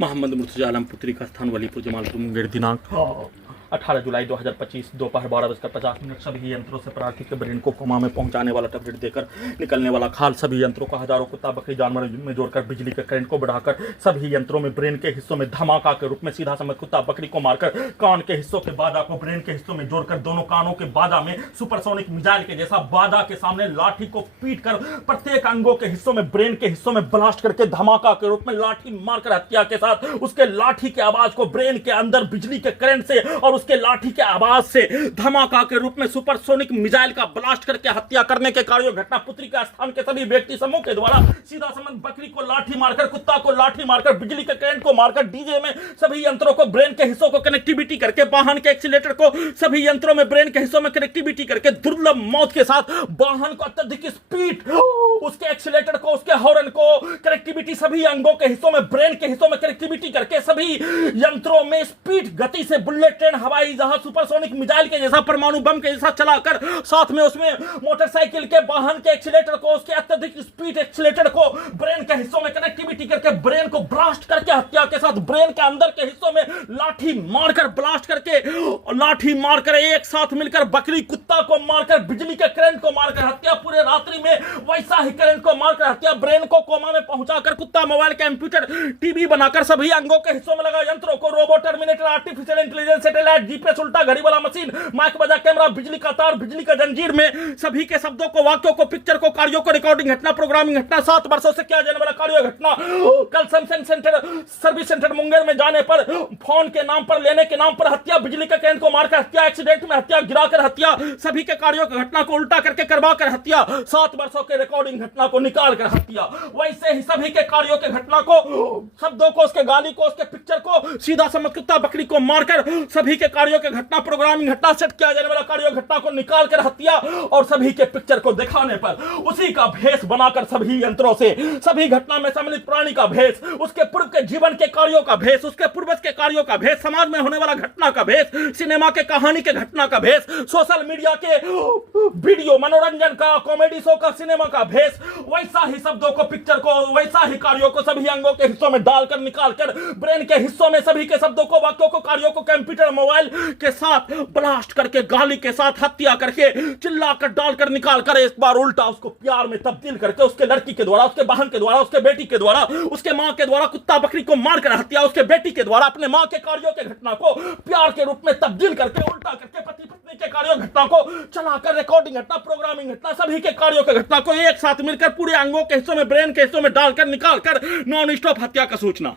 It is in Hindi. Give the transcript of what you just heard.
मोहम्मद मुर्तजा आलम पुत्री का स्थान वलीपुर जमालपुर मुंगेर दिनांक 18 जुलाई 2025 दोपहर 12:50 सभी यंत्रों से प्रार्थी के ब्रेन को कोमा में पहुंचाने वाला टैबलेट देकर निकलने वाला खाल सभी यंत्रों का हजारों कुत्ता बकरी जानवर में जोड़कर बिजली के करंट को बढ़ाकर सभी यंत्रों में ब्रेन के हिस्सों में धमाका के रूप में सीधा समझ कुत्ता बकरी को मारकर कान के हिस्सों के बाधा को ब्रेन के हिस्सों में जोड़कर दोनों कानों के बाधा में सुपरसोनिक मिसाइल के जैसा बाधा के सामने लाठी को पीट कर प्रत्येक अंगों के हिस्सों में ब्रेन के हिस्सों में ब्लास्ट करके धमाका के रूप में लाठी मारकर हत्या के साथ उसके लाठी के आवाज को ब्रेन के अंदर बिजली के करंट से और उसके लाठी के आवाज से धमाका के रूप में सुपरसोनिक मिसाइल का ब्लास्ट करके हत्या करने के कार्यों घटना पुत्री का स्थान के सभी व्यक्ति समूह के द्वारा सीधा संबंध बकरी को लाठी मारकर कुत्ता को लाठी मारकर बिजली के करंट को मारकर डीजे में सभी यंत्रों को ब्रेन के हिस्सों को कनेक्टिविटी करके वाहन के एक्सीलेटर को सभी यंत्रों में ब्रेन के हिस्सों में कनेक्टिविटी करके दुर्लभ मौत के साथ वाहन को अत्यधिक स्पीड उसके एक्सीलेटर को उसके हॉर्न को कनेक्टिविटी सभी अंगों के हिस्सों में ब्रेन के हिस्सों में कनेक्टिविटी करके सभी यंत्रों में स्पीड गति से बुलेट ट्रेन हवाई जहाज सुपरसोनिक मिसाइल के जैसा परमाणु बम के जैसा चलाकर साथ में उसमें मोटरसाइकिल के वाहन के एक्सीलेटर को उसके अत्यधिक स्पीड एक्सीलेटर को ब्रेन के हिस्सों में कनेक्टिविटी करके ब्रेन को ब्लास्ट करके हत्या के साथ ब्रेन के अंदर के हिस्सों में लाठी मारकर ब्लास्ट करके लाठी मारकर एक साथ मिलकर बकरी कुत्ता को मारकर बिजली के करंट को मारकर हत्या पूरे रात्रि में वैसा ही करंट को मारकर हत्या ब्रेन को कोमा में पहुंचाकर कुत्ता मोबाइल कंप्यूटर टीवी बनाकर सभी अंगों के हिस्सों में लगा यंत्रों को robot terminator artificial intelligence satellite GPS उल्टा घड़ी वाला मशीन माइक बजा कैमरा बिजली का तार बिजली का जंजीर में सभी के शब्दों को वाक्यों को पिक्चर को कार्यों को रिकॉर्डिंग घटना प्रोग्रामिंग घटना 7 वर्षों से किया जाने वाला कार्य घटना कल Samsung centre service centre Munger में जाने पर फोन के नाम पर लेने के नाम पर हत्या बिजली के करंट को मारकर हत्या एक्सीडेंट में हत्या गिराकर हत्या सभी के कार्यों की घटना को उल्टा करके करवा कर हत्या 7 वर्षों के रिकॉर्डिंग घटना को निकाल कर हत्या वैसे ही सभी के कार्यों के घटना को शब्दों को उसके गाली को उसके पिक्चर को सीधा समझ कुत्ता बकरी को मारकर सभी के कार्यों के घटना प्रोग्रामिंग घटना सेट किया जाने वाला कार्यों घटना को निकाल कर हत्या और सभी के पिक्चर को दिखाने पर उसी का भेष बनाकर सभी यंत्रों से सभी घटना में सम्मिलित प्राणी का भेष उसके पूर्व के जीवन के कार्यों का भेष उसके पूर्वज के कार्यों का भेष समाज में होने वाला घटना का भेष सिनेमा के कहानी के घटना का भेष सोशल मीडिया के वीडियो मनोरंजन का कॉमेडी शो का सिनेमा का भेष वैसा ही शब्दों को पिक्चर को वैसा ही कार्यों को सभी अंगों के हिस्सों में डालकर निकालकर ब्रेन के हिस्सों में सभी के शब्दों को वाक्यों को कार्यों को कंप्यूटर मोबाइल के साथ ब्लास्ट करके गाली के साथ हत्या करके चिल्लाकर डालकर निकालकर एक बार उल्टा उसको प्यार में तब्दील करके उसके लड़की के द्वारा उसके बहन के द्वारा उसके बेटी के द्वारा उसके मां के द्वारा कुत्ता बकरी को मारकर हत्या उसके बेटी के द्वारा अपने मां के कार्यों के घटना को प्यार के रूप में तब्दील करके उल्टा करके पति पत्नी के कार्यों घटना को चलाकर रिकॉर्डिंग घटना प्रोग्रामिंग घटना सभी के कार्यों के घटना को एक साथ मिलकर पूरे अंगों के हिस्सों में ब्रेन के हिस्सों में डालकर निकालकर नॉन स्टॉप हत्या का सूचना।